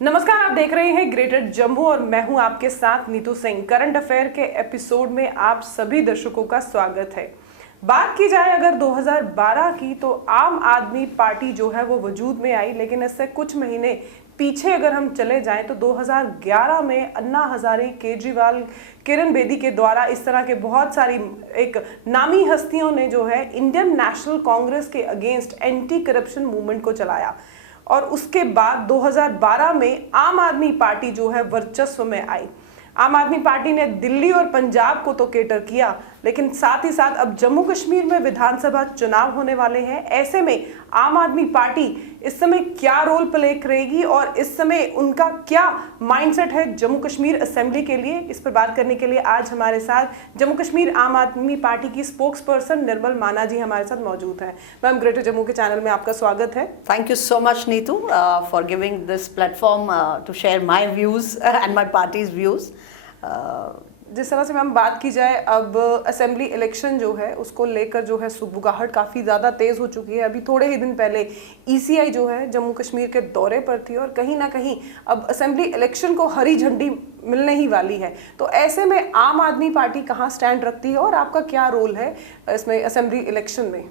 नमस्कार, आप देख रहे हैं ग्रेटर जम्मू और मैं हूं आपके साथ नीतू सिंह। करंट अफेयर के एपिसोड में आप सभी दर्शकों का स्वागत है। बात की जाए अगर 2012 की, तो आम आदमी पार्टी जो है वो वजूद में आई, लेकिन इससे कुछ महीने पीछे अगर हम चले जाएं तो 2011 में अन्ना हजारे, केजरीवाल, किरण बेदी के द्वारा इस तरह के बहुत सारी एक नामी हस्तियों ने जो है इंडियन नेशनल कांग्रेस के अगेंस्ट एंटी करप्शन मूवमेंट को चलाया। और उसके बाद 2012 में आम आदमी पार्टी जो है वर्चस्व में आई। आम आदमी पार्टी ने दिल्ली और पंजाब को तो केटर किया, लेकिन साथ ही साथ अब जम्मू कश्मीर में विधानसभा चुनाव होने वाले हैं। ऐसे में आम आदमी पार्टी इस समय क्या रोल प्ले करेगी और इस समय उनका क्या माइंडसेट है जम्मू कश्मीर असेंबली के लिए, इस पर बात करने के लिए आज हमारे साथ जम्मू कश्मीर आम आदमी पार्टी की स्पोक्स पर्सन निर्मल माना जी हमारे साथ मौजूद हैं। मैम, ग्रेटर जम्मू के चैनल में आपका स्वागत है। Thank you so much, Neetu, for giving this platform to share my views and my party's views. जिस तरह से मैम बात की जाए, अब असेंबली इलेक्शन जो है उसको लेकर जो है सुगबुगाहट काफ़ी ज़्यादा तेज़ हो चुकी है। अभी थोड़े ही दिन पहले ईसीआई जो है जम्मू कश्मीर के दौरे पर थी और कहीं ना कहीं अब असेंबली इलेक्शन को हरी झंडी मिलने ही वाली है। तो ऐसे में आम आदमी पार्टी कहाँ स्टैंड रखती है और आपका क्या रोल है इसमें असेंबली इलेक्शन में?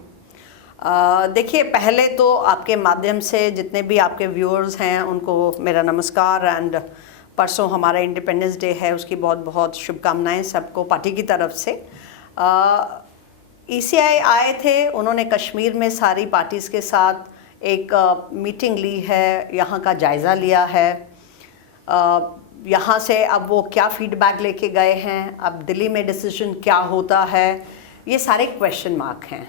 देखिए, पहले तो आपके माध्यम से जितने भी आपके व्यूअर्स हैं उनको मेरा नमस्कार। एंड परसों हमारा इंडिपेंडेंस डे है, उसकी बहुत बहुत शुभकामनाएं सबको पार्टी की तरफ से। ईसीआई आए थे, उन्होंने कश्मीर में सारी पार्टीज़ के साथ एक मीटिंग ली है, यहाँ का जायज़ा लिया है। यहाँ से अब वो क्या फीडबैक लेके गए हैं, अब दिल्ली में डिसीजन क्या होता है, ये सारे क्वेश्चन मार्क हैं।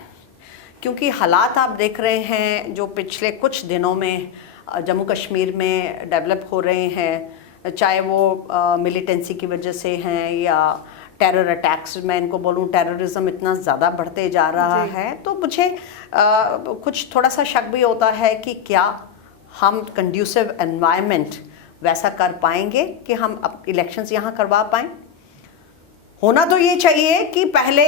क्योंकि हालात आप देख रहे हैं जो पिछले कुछ दिनों में जम्मू कश्मीर में डेवलप हो रहे हैं, चाहे वो मिलिटेंसी की वजह से हैं या टेरर अटैक्स। मैं इनको बोलूँ, टेररिज्म इतना ज़्यादा बढ़ते जा रहा है, तो मुझे कुछ थोड़ा सा शक भी होता है कि क्या हम कंड्यूसिव एनवायरनमेंट वैसा कर पाएंगे कि हम अब इलेक्शंस यहाँ करवा पाएँ। होना तो ये चाहिए कि पहले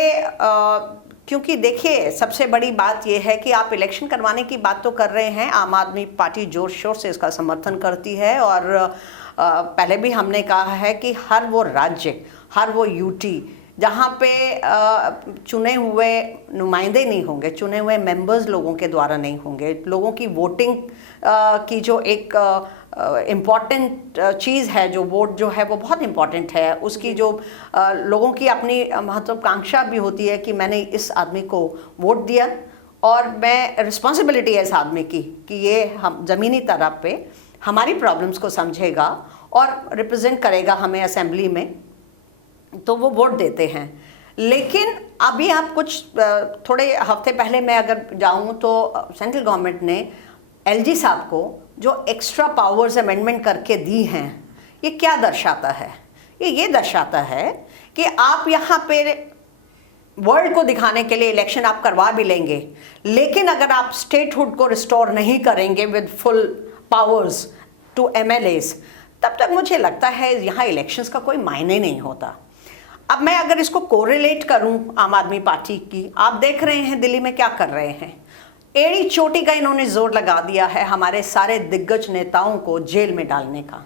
क्योंकि देखिए, सबसे बड़ी बात यह है कि आप इलेक्शन करवाने की बात तो कर रहे हैं, आम आदमी पार्टी जोर शोर से इसका समर्थन करती है। और पहले भी हमने कहा है कि हर वो राज्य, हर वो यूटी जहाँ पे चुने हुए नुमाइंदे नहीं होंगे, चुने हुए मेंबर्स लोगों के द्वारा नहीं होंगे, लोगों की वोटिंग की जो एक इम्पॉर्टेंट चीज़ है, जो वोट जो है वो बहुत इम्पॉर्टेंट है, उसकी जो लोगों की अपनी महत्वाकांक्षा भी होती है कि मैंने इस आदमी को वोट दिया और मैं रिस्पॉन्सिबिलिटी है इस आदमी की कि ये हम ज़मीनी तरफ पे हमारी प्रॉब्लम्स को समझेगा और रिप्रेजेंट करेगा हमें असेंबली में, तो वो वोट देते हैं। लेकिन अभी आप कुछ थोड़े हफ्ते पहले मैं अगर जाऊं तो सेंट्रल गवर्नमेंट ने एलजी साहब को जो एक्स्ट्रा पावर्स अमेंडमेंट करके दी हैं, ये क्या दर्शाता है? ये दर्शाता है कि आप यहाँ पे वर्ल्ड को दिखाने के लिए इलेक्शन आप करवा भी लेंगे, लेकिन अगर आप स्टेटहुड को रिस्टोर नहीं करेंगे with full powers to MLAs, तब तक मुझे लगता है यहाँ इलेक्शंस का कोई मायने नहीं होता। अब मैं अगर इसको कोरिलेट करूं आम आदमी पार्टी की, आप देख रहे हैं दिल्ली में क्या कर रहे हैं। एड़ी चोटी का इन्होंने जोर लगा दिया है हमारे सारे दिग्गज नेताओं को जेल में डालने का,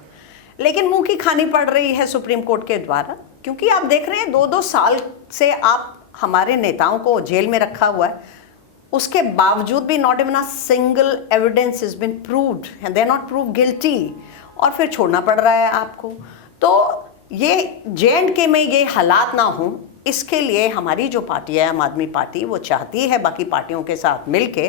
लेकिन मुंह की खानी पड़ रही है सुप्रीम कोर्ट के द्वारा। क्योंकि आप देख रहे हैं 2-2 साल से आप हमारे नेताओं को जेल में रखा हुआ है, उसके बावजूद भी not even a single evidence is been proved and they are not prove guilty, और फिर छोड़ना पड़ रहा है आपको। तो ये जे&के में ये हालात ना हों, इसके लिए हमारी जो पार्टी है आम आदमी पार्टी, वो चाहती है बाकी पार्टियों के साथ मिलके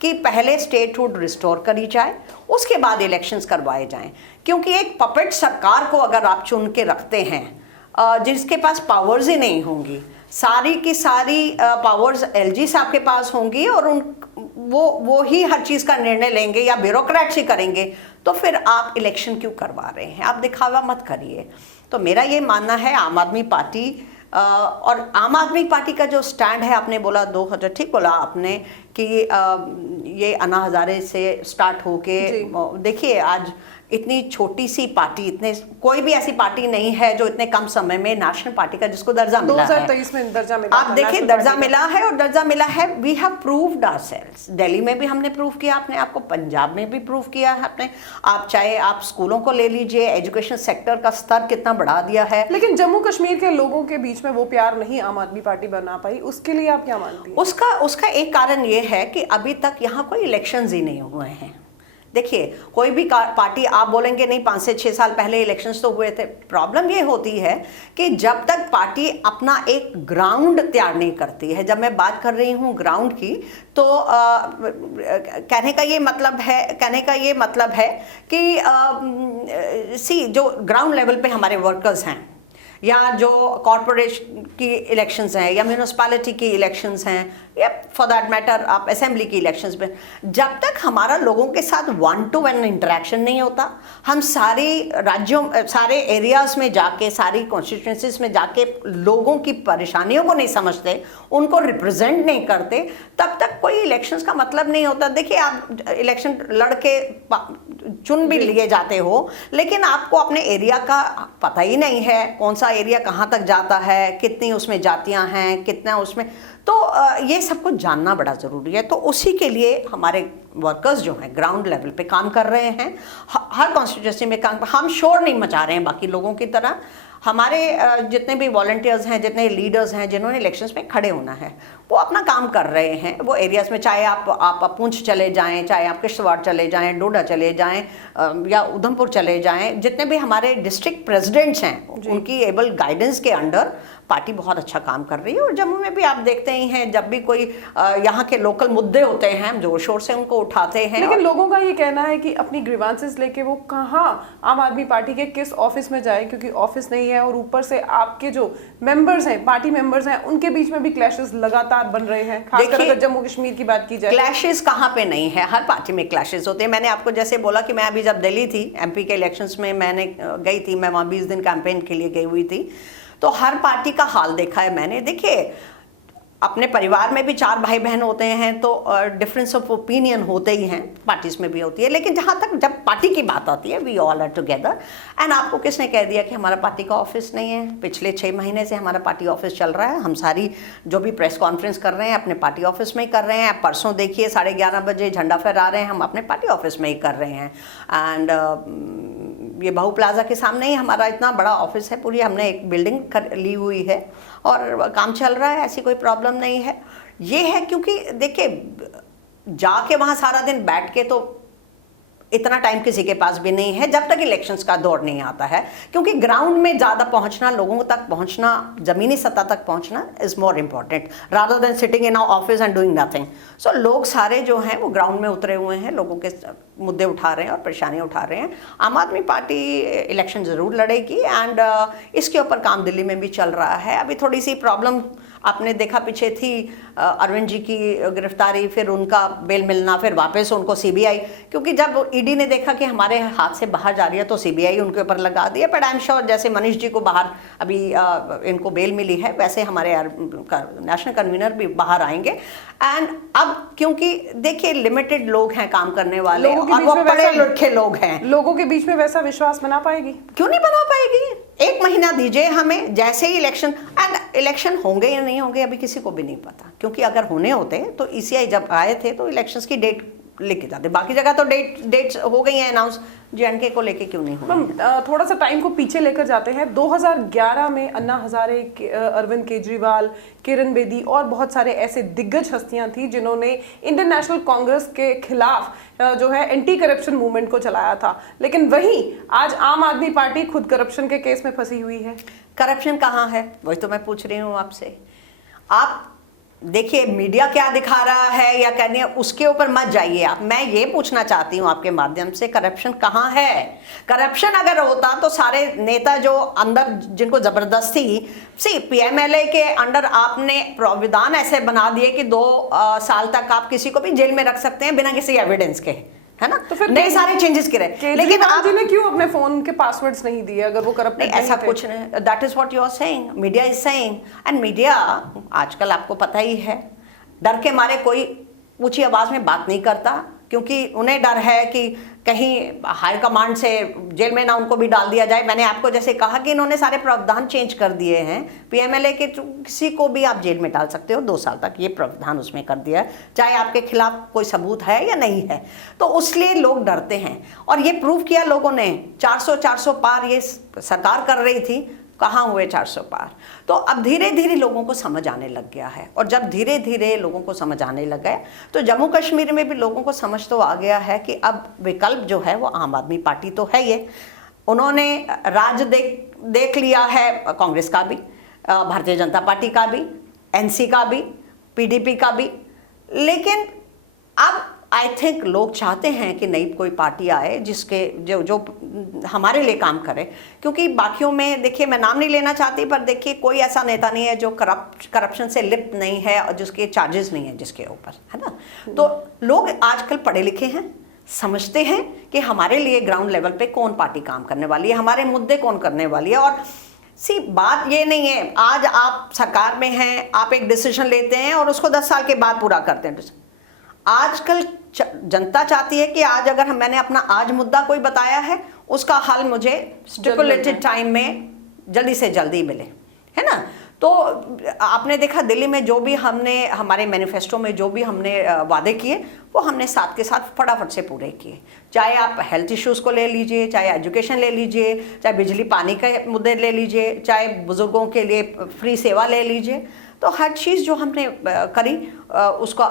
कि पहले स्टेटहुड रिस्टोर करी जाए, उसके बाद इलेक्शंस करवाए जाएं। क्योंकि एक पपेट सरकार को अगर आप चुन के रखते हैं जिसके पास पावर्स ही नहीं होंगी, सारी की सारी पावर्स एलजी साहब के पास होंगी और वो ही हर चीज़ का निर्णय लेंगे या ब्यूरोक्रेट्स ही करेंगे, तो फिर आप इलेक्शन क्यों करवा रहे हैं? आप दिखावा मत करिए। तो मेरा ये मानना है आम आदमी पार्टी और आम आदमी पार्टी का जो स्टैंड है, आपने बोला 2000, ठीक बोला आपने कि ये अन्ना हजारे से स्टार्ट होके देखिए आज इतनी छोटी सी पार्टी, इतने कोई भी ऐसी पार्टी नहीं है जो इतने कम समय में नेशनल पार्टी का जिसको दर्जा मिला है। 2023 में दर्जा मिला, आप देखिए दर्जा मिला है, और दर्जा मिला है, we have proved ourselves. Delhi में भी हमने प्रूव किया अपने आप को, पंजाब में भी प्रूव किया है आपने। आप चाहे आप स्कूलों को ले लीजिए, एजुकेशन सेक्टर का स्तर कितना बढ़ा दिया है। लेकिन जम्मू कश्मीर के लोगों के बीच में वो प्यार नहीं आम आदमी पार्टी बना पाई, उसके लिए आप क्या मानती हैं? उसका एक कारण ये है कि अभी तक यहाँ कोई इलेक्शंस ही नहीं हुए हैं। देखिए, कोई भी पार्टी आप बोलेंगे नहीं 5 से 6 साल पहले इलेक्शंस तो हुए थे। प्रॉब्लम ये होती है कि जब तक पार्टी अपना एक ग्राउंड तैयार नहीं करती है, जब मैं बात कर रही हूँ ग्राउंड की, तो कहने का ये मतलब है कि जो ग्राउंड लेवल पे हमारे वर्कर्स हैं, या जो कॉरपोरेशन की इलेक्शंस हैं, या म्यूनिसिपैलिटी की इलेक्शंस हैं, या फॉर दैट मैटर आप असेंबली की इलेक्शंस में, जब तक हमारा लोगों के साथ 1-to-1 इंटरेक्शन नहीं होता, हम सारे एरियाज में जाके, सारी कॉन्स्टिट्यूंसीज में जाके लोगों की परेशानियों को नहीं समझते, उनको रिप्रेजेंट नहीं करते, तब तक कोई इलेक्शंस का मतलब नहीं होता। देखिए, आप इलेक्शन लड़के चुन भी लिए जाते हो, लेकिन आपको अपने एरिया का पता ही नहीं है, कौन सा एरिया कहाँ तक जाता है, कितनी उसमें जातियाँ हैं, कितना उसमें, तो ये सब कुछ जानना बड़ा ज़रूरी है। तो उसी के लिए हमारे वर्कर्स जो हैं ग्राउंड लेवल पे काम कर रहे हैं, हर कॉन्स्टिट्यूंसी में काम। हम शोर नहीं मचा रहे हैं बाकी लोगों की तरह। हमारे जितने भी वॉलंटियर्स हैं, जितने लीडर्स हैं, जिन्होंने इलेक्शंस में खड़े होना है, वो अपना काम कर रहे हैं। वो एरियाज़ में, चाहे आप पुंछ चले जाएं, चाहे आप किश्तवाड़ चले जाएं, डोडा चले जाएं, या उधमपुर चले जाएं, जितने भी हमारे डिस्ट्रिक्ट प्रेसिडेंट्स हैं, उनकी एबल गाइडेंस के अंडर पार्टी बहुत अच्छा काम कर रही है। और जम्मू में भी आप देखते ही हैं, जब भी कोई यहाँ के लोकल मुद्दे होते हैं, हम जोर शोर से उनको उठाते हैं। लेकिन लोगों का ये कहना है कि अपनी ग्रीवांसेस लेके वो कहाँ आम आदमी पार्टी के किस ऑफिस में जाए, क्योंकि ऑफिस नहीं है, और ऊपर से आपके जो मेंबर्स हैं, पार्टी मेंबर्स हैं, उनके बीच में भी क्लैशेस लगातार बन रहे हैं, खासकर अगर जम्मू कश्मीर की बात की जाए। क्लैशेस कहाँ पे नहीं है, हर पार्टी में क्लैशेस होते हैं। मैंने आपको जैसे बोला कि मैं अभी जब दिल्ली थी, MP के इलेक्शंस में मैंने गई थी, मैं वहाँ 20 दिन कैंपेन के लिए गई हुई थी, तो हर पार्टी का हाल देखा है मैंने। देखिए, अपने परिवार में भी 4 भाई बहन होते हैं, तो डिफरेंस ऑफ ओपिनियन होते ही हैं, पार्टीज में भी होती है। लेकिन जहाँ तक जब पार्टी की बात आती है, we all are together. And आपको किसने कह दिया कि हमारा पार्टी का ऑफिस नहीं है? पिछले 6 महीने से हमारा पार्टी ऑफिस चल रहा है। हम सारी जो भी प्रेस कॉन्फ्रेंस कर रहे हैं अपने पार्टी ऑफिस में ही कर रहे हैं। आप परसों देखिए 11:30 बजे झंडा फहरा रहे हैं, हम अपने पार्टी ऑफिस में ही कर रहे हैं। एंड ये बहू प्लाजा के सामने ही हमारा इतना बड़ा ऑफिस है, पूरी हमने एक बिल्डिंग ली हुई है और काम चल रहा है, ऐसी कोई प्रॉब्लम नहीं है। ये है क्योंकि देखिए, जाके वहाँ सारा दिन बैठ के तो इतना टाइम किसी के पास भी नहीं है, जब तक इलेक्शंस का दौर नहीं आता है, क्योंकि ग्राउंड में ज़्यादा पहुंचना, लोगों तक पहुंचना, ज़मीनी सतह तक पहुंचना is more important rather than sitting in our office and doing nothing. So लोग सारे जो हैं वो ग्राउंड में उतरे हुए हैं, लोगों के मुद्दे उठा रहे हैं और परेशानियाँ उठा रहे हैं। आम आदमी पार्टी इलेक्शन ज़रूर लड़ेगी, एंड इसके ऊपर काम दिल्ली में भी चल रहा है। अभी थोड़ी सी प्रॉब्लम आपने देखा पीछे थी, अरविंद जी की गिरफ्तारी, फिर उनका बेल मिलना, फिर वापस उनको CBI, क्योंकि जब ईडी ने देखा कि हमारे हाथ से बाहर जा रही है तो CBI उनके ऊपर लगा दिया। बट आई एम श्योर जैसे मनीष जी को बाहर अभी इनको बेल मिली है, वैसे हमारे नेशनल कन्वीनर भी बाहर आएंगे। एंड अब क्योंकि देखिए लिमिटेड लोग हैं काम करने वाले, और वो पढ़े लिखे लोग हैं, लोगों के बीच में वैसा विश्वास बना पाएगी? क्यों नहीं बना पाएगी? 1 महीना दीजिए हमें, जैसे ही इलेक्शन, एंड इलेक्शन होंगे या नहीं होंगे अभी किसी को भी नहीं पता, क्योंकि अगर होने होते तो ECI जब आए थे तो इलेक्शंस की डेट लेके जाते। बाकी जगह तो डेट्स हो गई हैं अनाउंस, JNK को लेके क्यों नहीं हुई? थोड़ा सा टाइम को पीछे लेकर जाते हैं। 2011 में अन्ना हजारे, अरविंद केजरीवाल, किरण बेदी और बहुत सारे ऐसे दिग्गज हस्तियां थी जिन्होंने इंडियन नेशनल कांग्रेस के खिलाफ जो है एंटी करप्शन मूवमेंट को चलाया था। लेकिन वहीं आज आम आदमी पार्टी खुद करप्शन के केस में फंसी हुई है। करप्शन कहाँ है, वही तो मैं पूछ रही हूँ आपसे। आप देखिए मीडिया क्या दिखा रहा है या कहने, उसके ऊपर मत जाइए आप। मैं ये पूछना चाहती हूँ आपके माध्यम से, करप्शन कहाँ है? करप्शन अगर होता तो सारे नेता जो अंदर, जिनको जबरदस्ती PMLA के अंडर आपने प्रावधान ऐसे बना दिए कि 2 साल तक आप किसी को भी जेल में रख सकते हैं बिना किसी एविडेंस के, है ना? तो फिर नए सारे चेंजेस करे। लेकिन आप जी ने क्यों अपने फोन के पासवर्ड्स नहीं दिए अगर वो करप्ट नहीं? ऐसा कुछ नहीं, that is what you are saying, media is saying. And media आजकल आपको पता ही है, डर के मारे कोई ऊंची आवाज में बात नहीं करता, क्योंकि उन्हें डर है कि कहीं हाई कमांड से जेल में ना उनको भी डाल दिया जाए। मैंने आपको जैसे कहा कि इन्होंने सारे प्रावधान चेंज कर दिए हैं, पीएमएलए के किसी को भी आप जेल में डाल सकते हो 2 साल तक, ये प्रावधान उसमें कर दिया है, चाहे आपके खिलाफ कोई सबूत है या नहीं है। तो इसलिए लोग डरते हैं और ये प्रूव किया लोगों ने। 400 पार ये सरकार कर रही थी, कहाँ हुए 400 पार। तो अब धीरे धीरे लोगों को समझ आने लग गया है, और जब धीरे धीरे लोगों को समझ आने लग गया तो जम्मू कश्मीर में भी लोगों को समझ तो आ गया है कि अब विकल्प जो है वो आम आदमी पार्टी तो है। ये उन्होंने राज देख लिया है, कांग्रेस का भी, भारतीय जनता पार्टी का भी, एनसी का भी, पीडीपी का भी। लेकिन अब आई थिंक लोग चाहते हैं कि नई कोई पार्टी आए जिसके जो हमारे लिए काम करे, क्योंकि बाकियों में देखिए, मैं नाम नहीं लेना चाहती, पर देखिए कोई ऐसा नेता नहीं है जो करप्शन से लिप्त नहीं है और जिसके चार्जेस नहीं है जिसके ऊपर, है ना। तो लोग आजकल पढ़े लिखे हैं, समझते हैं कि हमारे लिए ग्राउंड लेवल पे कौन पार्टी काम करने वाली है, हमारे मुद्दे कौन करने वाली है। और बात ये नहीं है आज आप सरकार में हैं, आप एक डिसीजन लेते हैं और उसको 10 साल के बाद पूरा करते हैं। आजकल जनता चाहती है कि आज अगर मैंने अपना आज मुद्दा कोई बताया है, उसका हल मुझे स्टिपुलेटेड टाइम में जल्दी से जल्दी मिले, है ना। तो आपने देखा दिल्ली में जो भी हमने हमारे मैनिफेस्टो में जो भी हमने वादे किए वो हमने साथ के साथ फटाफट से पूरे किए। चाहे आप हेल्थ इश्यूज़ को ले लीजिए, चाहे एजुकेशन ले लीजिए, चाहे बिजली पानी के मुद्दे ले लीजिए, चाहे बुजुर्गों के लिए फ्री सेवा ले लीजिए। तो हर चीज़ जो हमने करी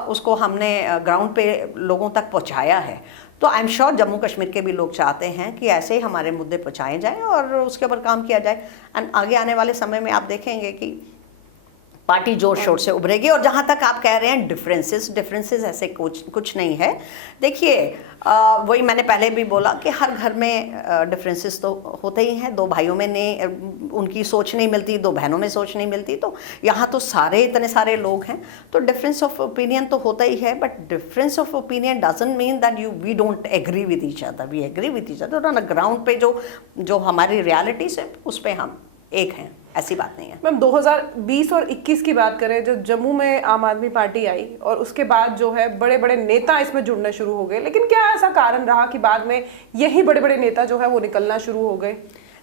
उसको हमने ग्राउंड पे लोगों तक पहुंचाया है। तो I am sure Jammu Kashmir के भी लोग चाहते हैं कि ऐसे ही हमारे मुद्दे पहुंचाए जाएं और उसके ऊपर काम किया जाए। एंड आगे आने वाले समय में आप देखेंगे कि पार्टी जोर शोर से उभरेगी। और जहाँ तक आप कह रहे हैं डिफरेंसेस ऐसे कुछ नहीं है। देखिए वही मैंने पहले भी बोला कि हर घर में डिफरेंसेस तो होते ही हैं। 2 भाइयों में उनकी सोच नहीं मिलती, 2 बहनों में सोच नहीं मिलती, तो यहाँ तो इतने सारे लोग हैं, तो डिफरेंस ऑफ ओपिनियन तो होता ही है। But difference of opinion doesn't mean that we don't agree with each other, we agree with each other. On ground पे जो हमारी रियलिटीज है उस पर हम एक हैं, ऐसी बात नहीं है। मैम 2020 और 21 की बात करें, जो जम्मू में आम आदमी पार्टी आई और उसके बाद जो है बड़े बड़े नेता इसमें जुड़ने शुरू हो गए, लेकिन क्या ऐसा कारण रहा कि बाद में यही बड़े बड़े नेता जो है वो निकलना शुरू हो गए?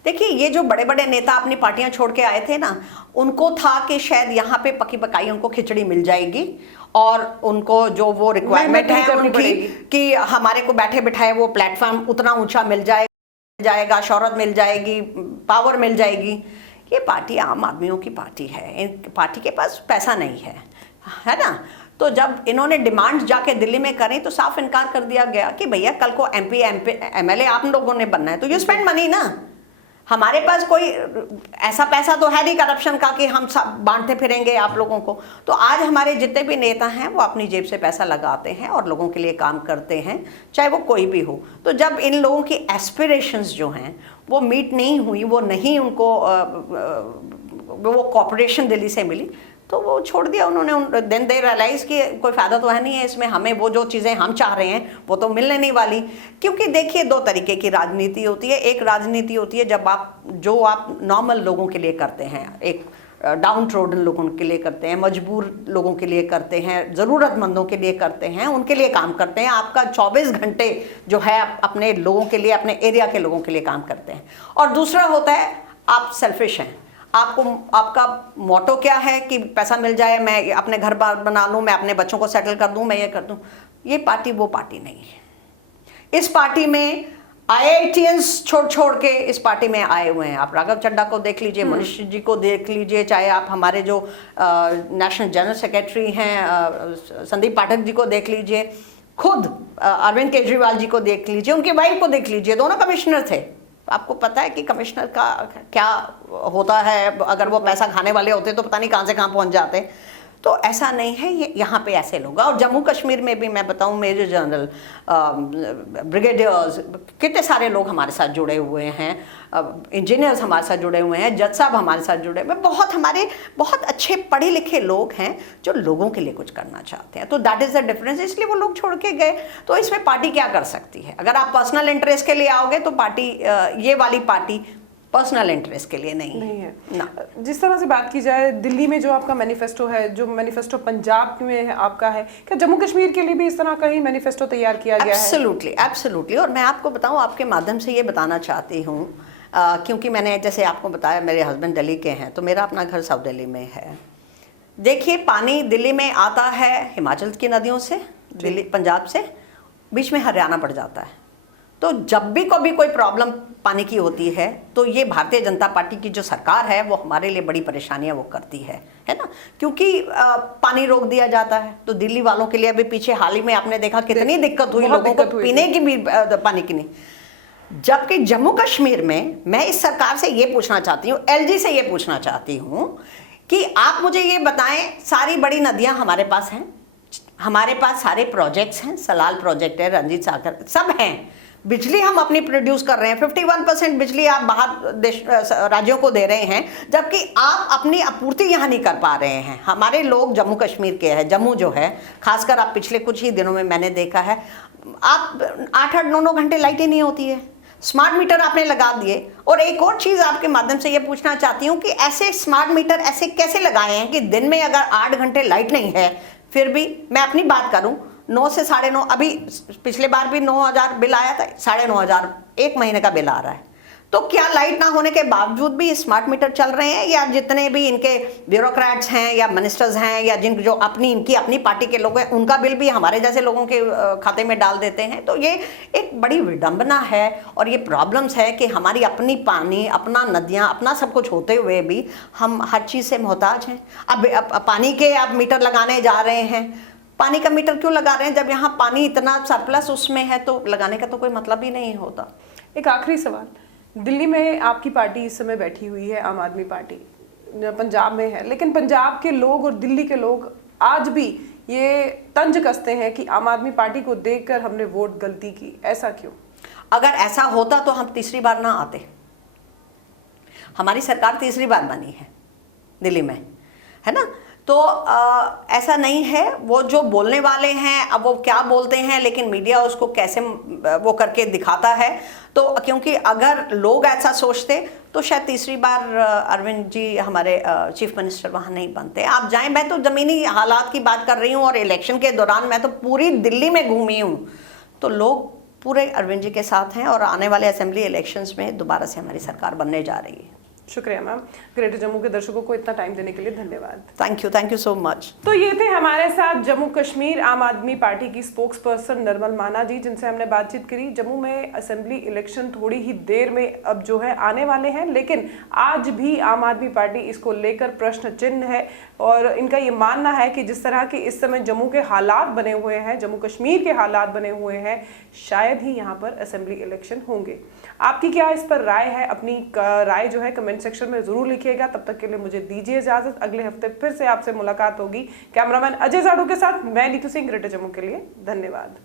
देखिए ये जो बड़े बड़े नेता अपनी पार्टियां छोड़ के आए थे ना, उनको था कि शायद यहाँ पे पकी पकाई उनको खिचड़ी मिल जाएगी और उनको जो वो रिक्वायरमेंट है उनकी कि हमारे को बैठे बिठाए वो प्लेटफॉर्म उतना ऊंचा मिल जाएगा, शोहरत मिल जाएगी, पावर मिल जाएगी। ये पार्टी आम आदमियों की पार्टी है, इन पार्टी के पास पैसा नहीं है ना। तो जब इन्होंने डिमांड जाके दिल्ली में करें तो साफ इनकार कर दिया गया कि भैया कल को MP MLA आप लोगों ने बनना है तो यू स्पेंड मनी ना, हमारे पास कोई ऐसा पैसा तो है नहीं करप्शन का कि हम सब बांटते फिरेंगे आप लोगों को। तो आज हमारे जितने भी नेता हैं वो अपनी जेब से पैसा लगाते हैं और लोगों के लिए काम करते हैं, चाहे वो कोई भी हो। तो जब इन लोगों की एस्पिरेशंस जो हैं वो मीट नहीं हुई, वो नहीं उनको वो कॉपरेशन दिल्ली से मिली, तो वो छोड़ दिया उन्होंने। देन दे रियलाइज कि कोई फ़ायदा तो है नहीं है इसमें, हमें वो जो चीज़ें हम चाह रहे हैं वो तो मिलने नहीं वाली। क्योंकि देखिए 2 तरीके की राजनीति होती है। एक राजनीति होती है जब आप नॉर्मल लोगों के लिए करते हैं, एक डाउन ट्रोडन लोगों के लिए करते हैं, मजबूर लोगों के लिए करते हैं, ज़रूरतमंदों के लिए करते हैं, उनके लिए काम करते हैं। आपका 24 घंटे जो है अपने लोगों के लिए, अपने एरिया के लोगों के लिए काम करते हैं। और दूसरा होता है आप सेल्फिश हैं, आपका मोटो क्या है कि पैसा मिल जाए, मैं अपने घर बार बना लूँ, मैं अपने बच्चों को सेटल कर दूँ, मैं ये कर दूँ। ये पार्टी वो पार्टी नहीं है। इस पार्टी में IITians छोड़ के इस पार्टी में आए हुए हैं। आप राघव चड्ढा को देख लीजिए, मनीष जी को देख लीजिए, चाहे आप हमारे जो नेशनल जनरल सेक्रेटरी हैं संदीप पाठक जी को देख लीजिए, खुद अरविंद केजरीवाल जी को देख लीजिए, उनकी वाइफ को देख लीजिए, दोनों कमिश्नर थे। आपको पता है कि कमिश्नर का क्या होता है, अगर वो पैसा खाने वाले होते तो पता नहीं कहाँ से कहाँ पहुँच जाते। तो ऐसा नहीं है, ये यहाँ पे ऐसे लोग। और जम्मू कश्मीर में भी मैं बताऊँ, मेजर जनरल, ब्रिगेडियर्स, कितने सारे लोग हमारे साथ जुड़े हुए हैं, इंजीनियर्स हमारे साथ जुड़े हुए हैं, जज साहब हमारे साथ जुड़े हुए हैं। हमारे बहुत अच्छे पढ़े लिखे लोग हैं जो लोगों के लिए कुछ करना चाहते हैं। तो दैट इज़ द डिफरेंस, इसलिए वो लोग छोड़ के गए। तो इसमें पार्टी क्या कर सकती है? अगर आप पर्सनल इंटरेस्ट के लिए आओगे तो पार्टी, ये वाली पार्टी पर्सनल इंटरेस्ट के लिए नहीं है ना। जिस तरह से बात की जाए दिल्ली में जो आपका मैनिफेस्टो है, जो मैनिफेस्टो पंजाब में है आपका है, क्या जम्मू कश्मीर के लिए भी इस तरह का ही मैनिफेस्टो तैयार किया गया है? Absolutely, absolutely. और मैं आपको बताऊं, आपके माध्यम से ये बताना चाहती हूँ, क्योंकि मैंने जैसे आपको बताया मेरे हस्बैंड दिल्ली के हैं, तो मेरा अपना घर साउथ दिल्ली में है। देखिए, पानी दिल्ली में आता है हिमाचल की नदियों से, दिल्ली पंजाब से, बीच में हरियाणा पड़ जाता है। तो जब भी कभी कोई प्रॉब्लम पानी की होती है तो ये भारतीय जनता पार्टी की जो सरकार है वो हमारे लिए बड़ी परेशानियां वो करती है ना, क्योंकि पानी रोक दिया जाता है। तो दिल्ली वालों के लिए अभी पीछे हाल ही में आपने देखा कितनी दिक्कत हुई लोगों को पीने की भी पानी की नहीं। जबकि जम्मू कश्मीर में मैं इस सरकार से ये पूछना चाहती हूँ, एलजी से ये पूछना चाहती हूँ कि आप मुझे ये बताएं, सारी बड़ी नदियां हमारे पास हैं, हमारे पास सारे प्रोजेक्ट्स हैं, सलाल प्रोजेक्ट है, रंजीत सागर सब हैं, बिजली हम अपनी प्रोड्यूस कर रहे हैं, 51% बिजली आप बाहर देश राज्यों को दे रहे हैं, जबकि आप अपनी आपूर्ति यहाँ नहीं कर पा रहे हैं। हमारे लोग जम्मू कश्मीर के हैं, जम्मू जो है खासकर, आप पिछले कुछ ही दिनों में मैंने देखा है, आप 8-8, 9-9 घंटे लाइट ही नहीं होती है। स्मार्ट मीटर आपने लगा दिए। और एक और चीज़ आपके माध्यम से ये पूछना चाहती हूँ कि ऐसे स्मार्ट मीटर ऐसे कैसे लगाए हैं कि दिन में अगर 8 घंटे लाइट नहीं है, फिर भी मैं अपनी बात करूँ 9 से 9.5, अभी पिछले बार भी 9,000 बिल आया था, 9,500 एक महीने का बिल आ रहा है। तो क्या लाइट ना होने के बावजूद भी स्मार्ट मीटर चल रहे हैं, या जितने भी इनके ब्यूरोक्रेट्स हैं या मिनिस्टर्स हैं या जिन जो इनकी अपनी पार्टी के लोग हैं, उनका बिल भी हमारे जैसे लोगों के खाते में डाल देते हैं? तो ये एक बड़ी विडंबना है और ये प्रॉब्लम्स है कि हमारी अपनी पानी, अपना नदियाँ, अपना सब कुछ होते हुए भी हम हर चीज़ से मोहताज हैं। अब पानी के आप मीटर लगाने जा रहे हैं, पानी का मीटर क्यों लगा रहे हैं जब यहाँ पानी इतना सरप्लस उसमें है? तो लगाने का तो कोई मतलब ही नहीं होता। एक आखिरी सवाल, दिल्ली में आपकी पार्टी इस समय बैठी हुई है, आम आदमी पार्टी पंजाब में है, लेकिन पंजाब के लोग और दिल्ली के लोग आज भी ये तंज कसते हैं कि आम आदमी पार्टी को देखकर हमने वोट गलती की। ऐसा क्यों? अगर ऐसा होता तो हम तीसरी बार ना आते। हमारी सरकार तीसरी बार बनी है दिल्ली में, है ना। तो ऐसा नहीं है। वो जो बोलने वाले हैं, अब वो क्या बोलते हैं, लेकिन मीडिया उसको कैसे वो करके दिखाता है। तो क्योंकि अगर लोग ऐसा सोचते तो शायद तीसरी बार अरविंद जी हमारे चीफ मिनिस्टर वहाँ नहीं बनते। आप जाएं, मैं तो ज़मीनी हालात की बात कर रही हूँ, और इलेक्शन के दौरान मैं तो पूरी दिल्ली में घूमी हूँ, तो लोग पूरे अरविंद जी के साथ हैं, और आने वाले असेंबली इलेक्शंस में दोबारा से हमारी सरकार बनने जा रही है। शुक्रिया मैम। ग्रेटर जम्मू के दर्शकों को इतना टाइम देने के लिए धन्यवाद। Thank you so much. तो ये थे हमारे साथ जम्मू कश्मीर आम आदमी पार्टी की स्पोक्स पर्सन निर्मल माना जी, जिनसे हमने बातचीत करी। जम्मू में असेंबली इलेक्शन थोड़ी ही देर में अब जो है आने वाले हैं, लेकिन आज भी आम आदमी पार्टी इसको लेकर प्रश्न चिन्ह है, और इनका ये मानना है कि जिस तरह के इस समय जम्मू के हालात बने हुए हैं, जम्मू कश्मीर के हालात बने हुए हैं, शायद ही यहाँ पर असेंबली इलेक्शन होंगे। आपकी क्या इस पर राय है? अपनी राय जो है कमेंट सेक्शन में जरूर लिखिएगा। तब तक के लिए मुझे दीजिए इजाजत। अगले हफ्ते फिर से आपसे मुलाकात होगी। कैमरामैन अजय जाड़ू के साथ मैं नीतू सिंह, ग्रेटर जम्मू के लिए धन्यवाद।